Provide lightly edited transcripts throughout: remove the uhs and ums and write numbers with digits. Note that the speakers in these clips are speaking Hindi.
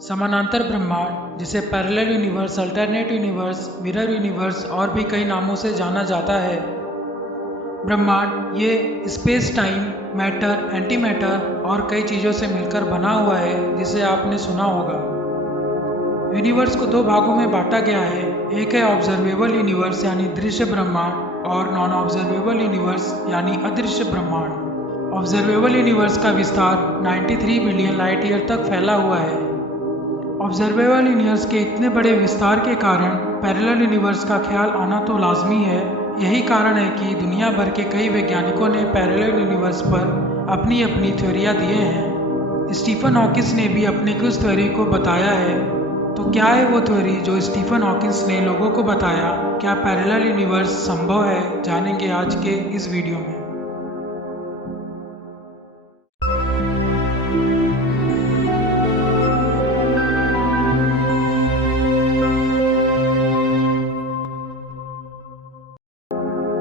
समानांतर ब्रह्मांड, जिसे parallel universe, alternate universe, mirror universe और भी कई नामों से जाना जाता है। ब्रह्मांड ये space time, matter, anti matter और कई चीज़ों से मिलकर बना हुआ है, जिसे आपने सुना होगा। यूनिवर्स को दो भागों में बांटा गया है। एक है ऑब्जर्वेबल यूनिवर्स यानी दृश्य ब्रह्मांड, और नॉन ऑब्जर्वेबल यूनिवर्स यानी अदृश्य ब्रह्मांड। ऑब्जर्वेबल यूनिवर्स का विस्तार 93 बिलियन लाइट ईयर तक फैला हुआ है। ऑब्जर्वेबल यूनिवर्स के इतने बड़े विस्तार के कारण पैरेलल यूनिवर्स का ख्याल आना तो लाजमी है। यही कारण है कि दुनिया भर के कई वैज्ञानिकों ने पैरेलल यूनिवर्स पर अपनी अपनी थ्योरियाँ दिए हैं। स्टीफन हॉकिंस ने भी अपनी कुछ थ्योरी को बताया है। तो क्या है वो थ्योरी जो स्टीफन हॉकिंस ने लोगों को बताया? क्या पैरेलल यूनिवर्स संभव है? जानेंगे आज के इस वीडियो में।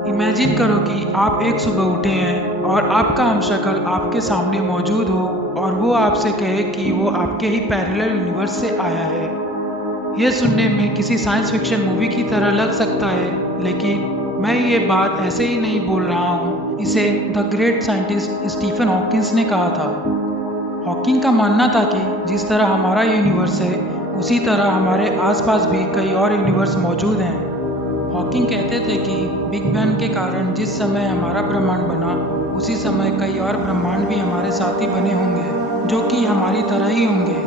इमेजिन करो कि आप एक सुबह उठे हैं और आपका हमशक्ल आपके सामने मौजूद हो और वो आपसे कहे कि वो आपके ही पैरेलल यूनिवर्स से आया है। ये सुनने में किसी साइंस फिक्शन मूवी की तरह लग सकता है, लेकिन मैं ये बात ऐसे ही नहीं बोल रहा हूँ। इसे the great scientist Stephen Hawkins ने कहा था। हॉकिंग का मानना था कि जिस तरह हमारा यूनिवर्स है, उसी तरह हमारे आसपास भी कई और यूनिवर्स मौजूद हैं। हॉकिंग कहते थे कि बिग बैंग के कारण जिस समय हमारा ब्रह्मांड बना, उसी समय कई और ब्रह्मांड भी हमारे साथ ही बने होंगे, जो कि हमारी तरह ही होंगे।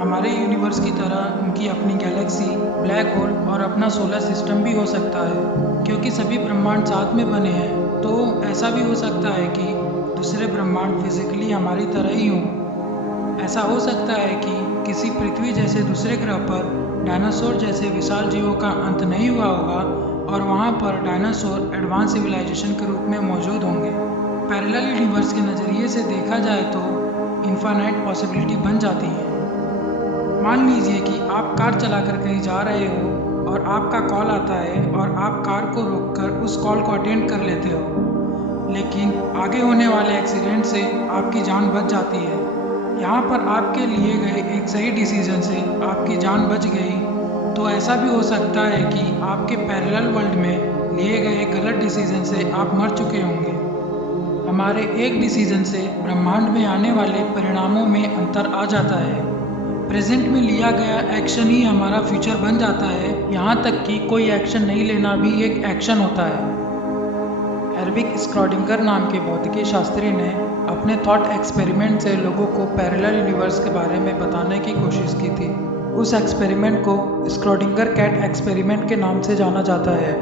हमारे यूनिवर्स की तरह उनकी अपनी गैलेक्सी, ब्लैक होल और अपना सोलर सिस्टम भी हो सकता है। क्योंकि सभी ब्रह्मांड साथ में बने हैं, तो ऐसा भी हो सकता है कि दूसरे ब्रह्मांड फिजिकली हमारी तरह ही हों। ऐसा हो सकता है कि किसी पृथ्वी जैसे दूसरे ग्रह पर डायनासोर जैसे विशाल जीवों का अंत नहीं हुआ होगा और वहाँ पर डायनासोर एडवांस सिविलाइजेशन के रूप में मौजूद होंगे। पैरेलल यूनिवर्स के नज़रिए से देखा जाए तो इनफाइनाइट पॉसिबिलिटी बन जाती है। मान लीजिए कि आप कार चलाकर कहीं जा रहे हो और आपका कॉल आता है और आप कार को रोककर उस कॉल को अटेंड कर लेते हो, लेकिन आगे होने वाले एक्सीडेंट से आपकी जान बच जाती है। यहाँ पर आपके लिए गए एक सही डिसीजन से आपकी जान बच गई। तो ऐसा भी हो सकता है कि आपके पैरेलल वर्ल्ड में लिए गए गलत डिसीजन से आप मर चुके होंगे। हमारे एक डिसीजन से ब्रह्मांड में आने वाले परिणामों में अंतर आ जाता है। प्रेजेंट में लिया गया एक्शन ही हमारा फ्यूचर बन जाता है। यहाँ तक कि कोई एक्शन नहीं लेना भी एक एक्शन होता है। एरविक स्क्रॉडिंगर नाम के भौतिकी शास्त्री ने अपने थॉट एक्सपेरिमेंट से लोगों को पैरेलल यूनिवर्स के बारे में बताने की कोशिश की थी। उस एक्सपेरिमेंट को स्क्रॉडिंगर कैट एक्सपेरिमेंट के नाम से जाना जाता है।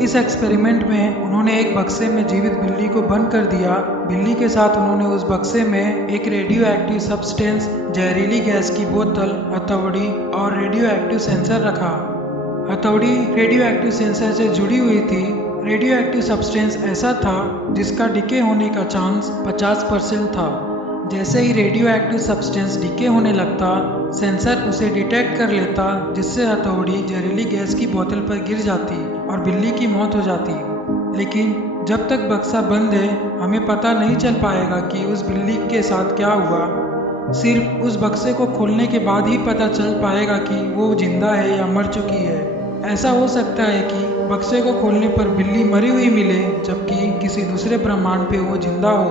इस एक्सपेरिमेंट में उन्होंने एक बक्से में जीवित बिल्ली को बंद कर दिया। बिल्ली के साथ उन्होंने उस बक्से में एक रेडियो एक्टिव सब्सटेंस, जहरीली गैस की बोतल, हथौड़ी और रेडियो एक्टिव सेंसर रखा। हथौड़ी रेडियो एक्टिव सेंसर से जुड़ी हुई थी। रेडियो एक्टिव सब्सटेंस ऐसा था जिसका डिके होने का चांस 50% था। जैसे ही रेडियो एक्टिव सब्सटेंस डिके होने लगता, सेंसर उसे डिटेक्ट कर लेता, जिससे हथौड़ी जहरीली गैस की बोतल पर गिर जाती और बिल्ली की मौत हो जाती। लेकिन जब तक बक्सा बंद है, हमें पता नहीं चल पाएगा कि उस बिल्ली के साथ क्या हुआ। सिर्फ उस बक्से को खोलने के बाद ही पता चल पाएगा कि वो जिंदा है या मर चुकी है। ऐसा हो सकता है कि बक्से को खोलने पर बिल्ली मरी हुई मिले, जबकि किसी दूसरे ब्रह्मांड पे वो जिंदा हो।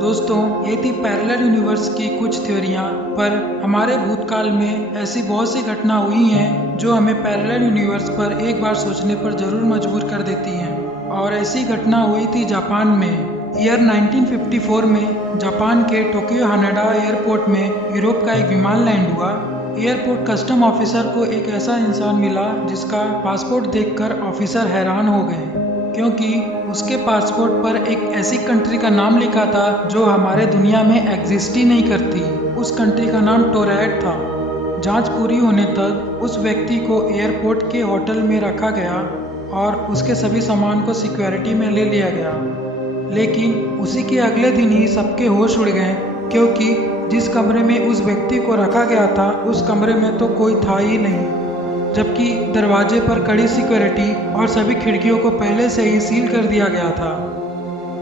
दोस्तों, ये थी पैरेलल यूनिवर्स की कुछ थ्योरियाँ, पर हमारे भूतकाल में ऐसी बहुत सी घटना हुई हैं जो हमें पैरेलल यूनिवर्स पर एक बार सोचने पर जरूर मजबूर कर देती हैं। और ऐसी घटना हुई थी जापान में। ईयर 1954 में जापान के टोक्यो हानेडा एयरपोर्ट में यूरोप का एक विमान लैंड हुआ। एयरपोर्ट कस्टम ऑफिसर को एक ऐसा इंसान मिला जिसका पासपोर्ट देखकर ऑफिसर हैरान हो गए, क्योंकि उसके पासपोर्ट पर एक ऐसी कंट्री का नाम लिखा था जो हमारे दुनिया में एग्जिस्ट ही नहीं करती। उस कंट्री का नाम टोरैड था। जांच पूरी होने तक उस व्यक्ति को एयरपोर्ट के होटल में रखा गया और उसके सभी सामान को सिक्योरिटी में ले लिया गया। लेकिन उसी के अगले दिन ही सबके होश उड़ गए, क्योंकि जिस कमरे में उस व्यक्ति को रखा गया था, उस कमरे में तो कोई था ही नहीं, जबकि दरवाजे पर कड़ी सिक्योरिटी और सभी खिड़कियों को पहले से ही सील कर दिया गया था।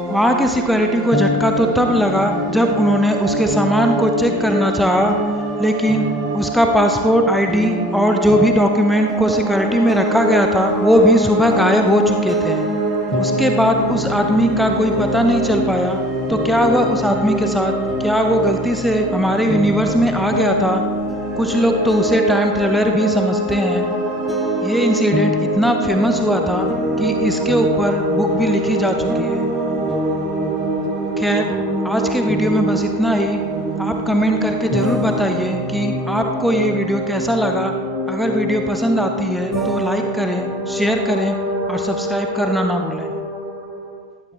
वहाँ की सिक्योरिटी को झटका तो तब लगा जब उन्होंने उसके सामान को चेक करना चाहा, लेकिन उसका पासपोर्ट, आईडी और जो भी डॉक्यूमेंट को सिक्योरिटी में रखा गया था वो भी सुबह गायब हो चुके थे। उसके बाद उस आदमी का कोई पता नहीं चल पाया। तो क्या हुआ उस आदमी के साथ? क्या वो गलती से हमारे यूनिवर्स में आ गया था? कुछ लोग तो उसे टाइम ट्रेवलर भी समझते हैं। ये इंसिडेंट इतना फेमस हुआ था कि इसके ऊपर बुक भी लिखी जा चुकी है। खैर, आज के वीडियो में बस इतना ही। आप कमेंट करके ज़रूर बताइए कि आपको ये वीडियो कैसा लगा। अगर वीडियो पसंद आती है तो लाइक करें, शेयर करें और सब्सक्राइब करना ना भूलें।